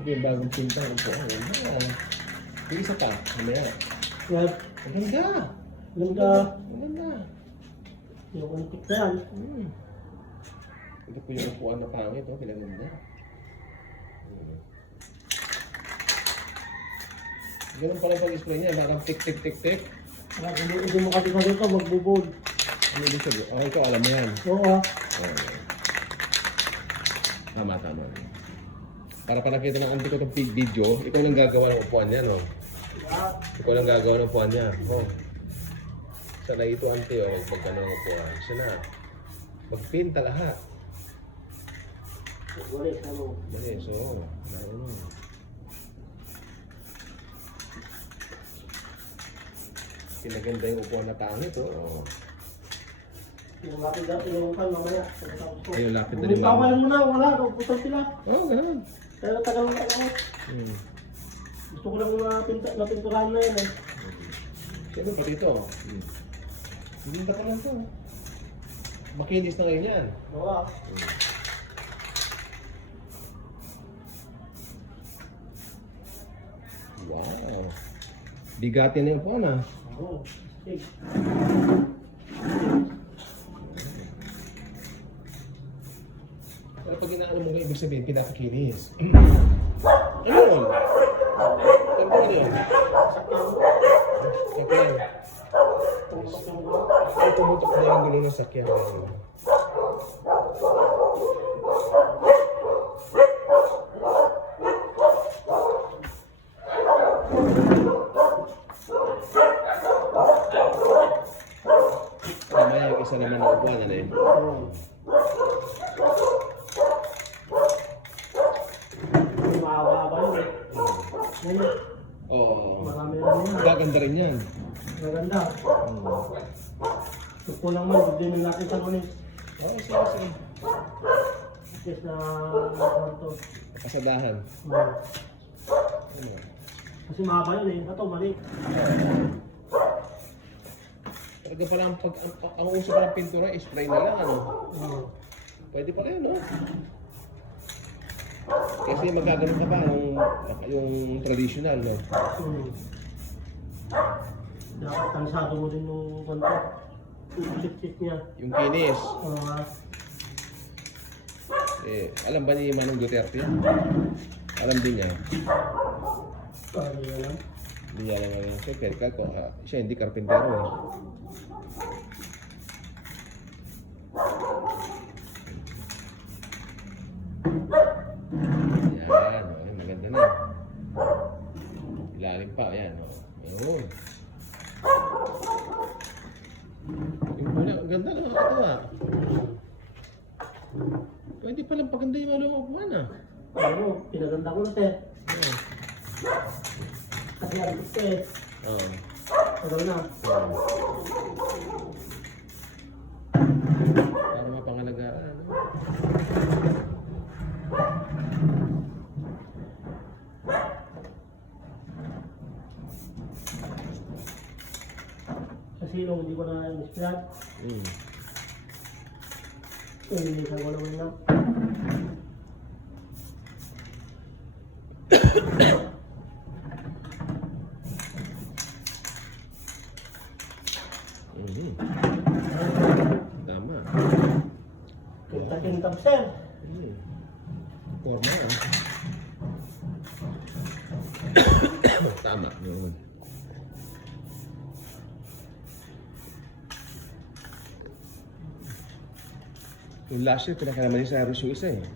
Ito yung bagong pinta ng upuan. Yung isa pa, mamaya. Yan. Ang ganda! Ganda. Ang ganda! Yung antik na yan. Ito po yung upuan na pangit, oh, pinaganda. Ganun pala pag-spray niya, parang tik-tik-tik-tik. Hindi mo kasi sa dito, magbubod. Ano ibig sabihin? Oh, ito, alam mo yan. Oo ah. Tama. Para pa nakita ng auntie ko itong video, ikaw lang gagawa ng upuan niya, no? Ikaw lang gagawa ng upuan niya. Oh. Sanay ito, auntie, oh, magkano ng upuan. Siya na. Magpinta lahat. Walis, ano? Malis, oo. Naroon. Pinaganda yung upuan na pangit, oh. Yung lapid na, yung kan mamaya. Ay, yung lapid na rin Pumunta ka lang muna, wala. Putol sila. Oo, ganun. Pero tagal na ako. Gusto ko lang napinturahan na yun eh. Siyempre, pati ito. Hindi na pa lang ito. Makinis na ngayon yan. Oo ah. Wow. Bigatin na yung upuan, ah. Oo. Sige. Pero pag inaano mo nga, ibig sabihin, pinapakinis. Ayun! Tanda mo yun. Sakyan. Ay, tumutok na yung gulo ng sakyan. Mamaya yung isa naman na upuan, ano eh. Mahaba yun eh. Ngayon, Oo. marami na rin yan. Gaganda rin yan. Maganda. Gusto lang man, bigyan natin sa kunin. Oo, sige. Yes na kwarto. Kasadahan. Kasi mahaba yun eh. Ito, mali. Talaga pala ang uso pa ng pintura, spray na lang, ano? Pwede pala yun, no? Kasi magagano ka pa yung traditional, no? Dapat kansado mo din yung kwarto. Yung sit niya. Yung kinis. Ah, Alam ba ni Manong Duterte yan? Alam din niya. ano yun lang. Hindi niya alam nga siya. Pero siya hindi karpintero, eh. Yan, oh, maganda na. Ilalim pa, ayan. Oh. Yung pula, ang ganda na nakakatawa. Pwede palang paganda yung mga upuan, ah. Ano, pinaganda ko na sir. Oh. Kasi artist eh. Oo. Tagal na. Para mapangalagaan, ano? Sa silong, hindi ko na in-splat. Nililisan ko naman na. Tama. Kintab sir. Forma, ah. Tama, yun. Yung last year, pinakalaman niya sa Aros yung isa, eh.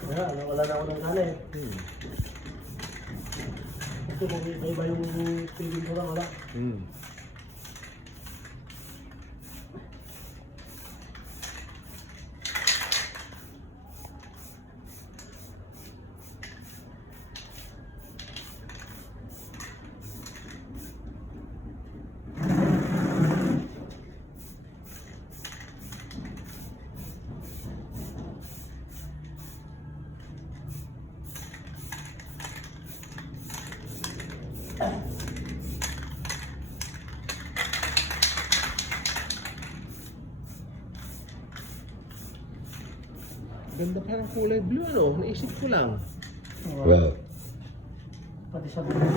Kaya, wala na ako ng gana eh. Kasi kung iba yung feeling ko lang, wala. Ganda parang kulay blue, ano? Naisip ko lang. Well. Pati sa buhay.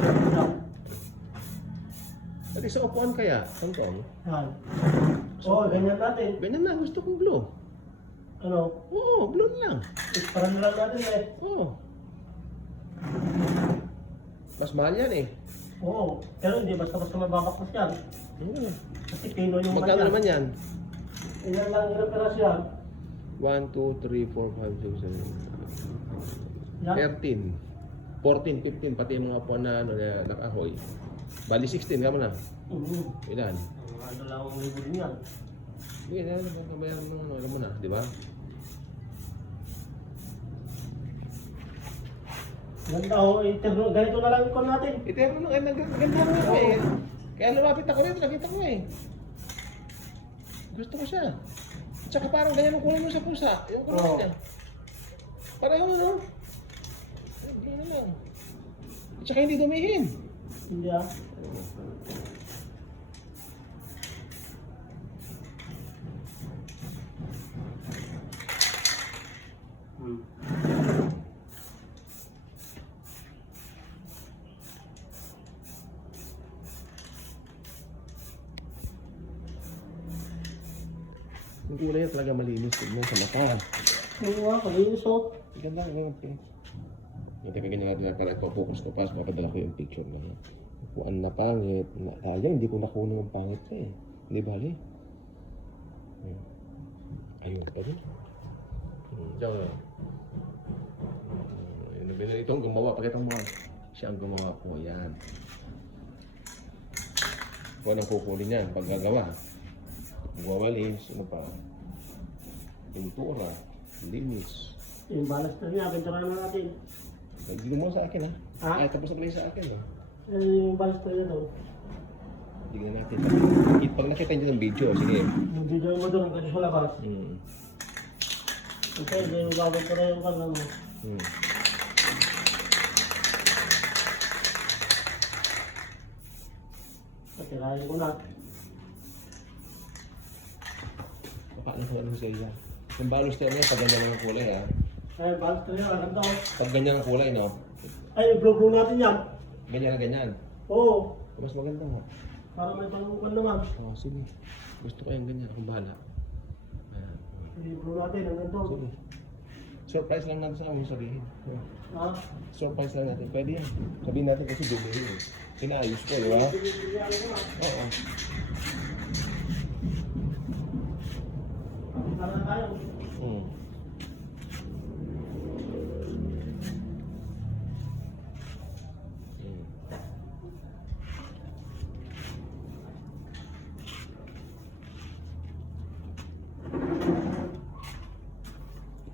Pati sa upuan kaya, Tongtong. Yan. Oo, ganyan natin. Ganyan na, gusto kong blue. Ano? Oo, blue na lang. Parang na lang natin eh. Oo. Mas mahal yan eh. Oo. Pero hindi basta-basta mababaklas yan. Oo. Kasi pino yung Magkano naman yan? Ilan lang yung referas yan. 1, 2, 3, 4, 5, 6, 7, Yan. 13, 14, 15, pati yung mga upuan na ano, na nakahoy. Bali 16, kamo na. Ilan? Ano lang ang libo din yan. Hindi, kabayaran ng ano, alam mo na, di ba? Ganda ho, ganito na lang yung call natin. Eterno nung naganda mo ako eh. Kaya lumapit ako rito, nakita ko eh. Gusto ko siya. At saka parang ganyan ang kulay mo sa pusa. Yung kulay Oo. niya. Pareho no? Hindi na lang. At saka hindi dumihin. Hindi ah. Yung kulay niya talaga malinis. Tignan sa mata. Oo nga, kalinis ho. Ganda ang pink. Hindi ka ganyan natin para focus ko pa. Mapadala ko yung picture na yan. Upuan na pangit. Sayang, hindi ko nakuha ng pangit na eh. Hindi bali. Ayun pa rin. Diyan. Ito ang gumawa. Pakita mo. Siya ang gumawa po. Yan. Kung anong kukunin yan pag gagawa. Gumawalis. Ano pa? Pintura. Linis. Yung balas na niya, pintura na natin. Hindi mo sa akin ha? Ha? Ay, tapos na ba yung sa akin ha? Yung balas na niya doon. Tingnan natin. Pag nakita nyo ng video, sige. Yung video mo doon, kasi sa labas. Ito, hindi yung gagawin ko na yung kanya mo. Patirahin ko na. Paano ko ano sa iya? Yung balos tayo niya, pag ganyan ang kulay ha? Ay, balas na niya, ganda ho. Pag ganyan ang kulay, no? Ay, blue natin yan. Ganyan na ganyan. Oo. Mas maganda ha? Para may pangukuman naman. Oo, sige. Gusto ko yung ganyan. Akong bahala. Ayan. Yung blue natin, ang ganda ho. Sige. Surprise lang natin sa aming sabihin. Ha? Surprise lang natin. Pwede yan. Sabihin natin kasi dumihin eh. Pinaayos ko, di ba? Bibigyan ko na. Oo. Para na tayo.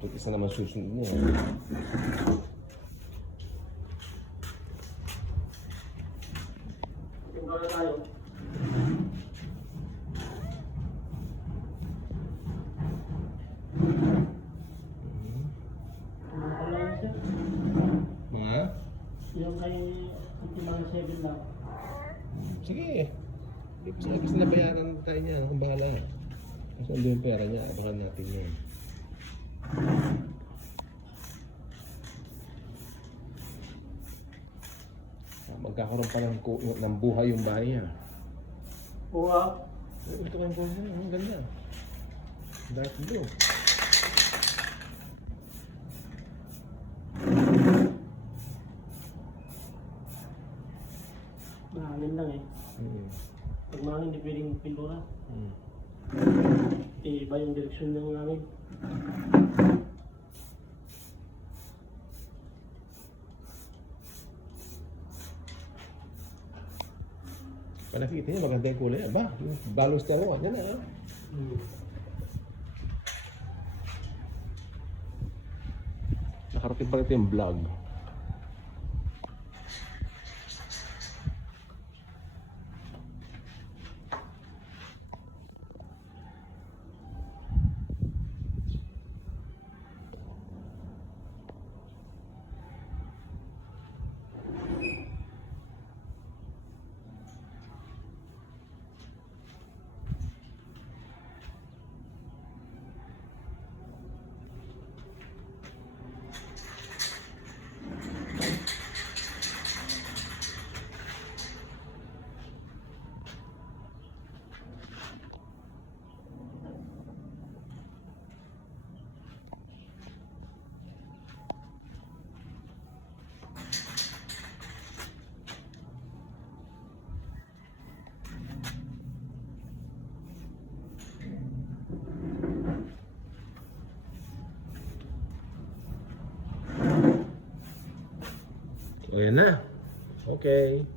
Ito isa naman susunod niya. Para na tayo. Mga? Yung kay Ultimang 7 lang. Sige. Hindi ko sila kasi nabayaran tayo niya. Ang bahala. Kasi ando yung pera niya. Abangan natin yan. Magkakaroon pa ng buhay yung bahay niya. Oo ah. Ito ang buhay niya. Ang ganda. Dark blue. Mahangin lang eh. Pag mahangin, hindi pwedeng pintura. Iba yung direksyon ng hangin. Kung nakikita niyo, maganda yung kulay. Aba, yung balong stereo. Yan na. Nakarating pa rin yung vlog. O yan na. Okay.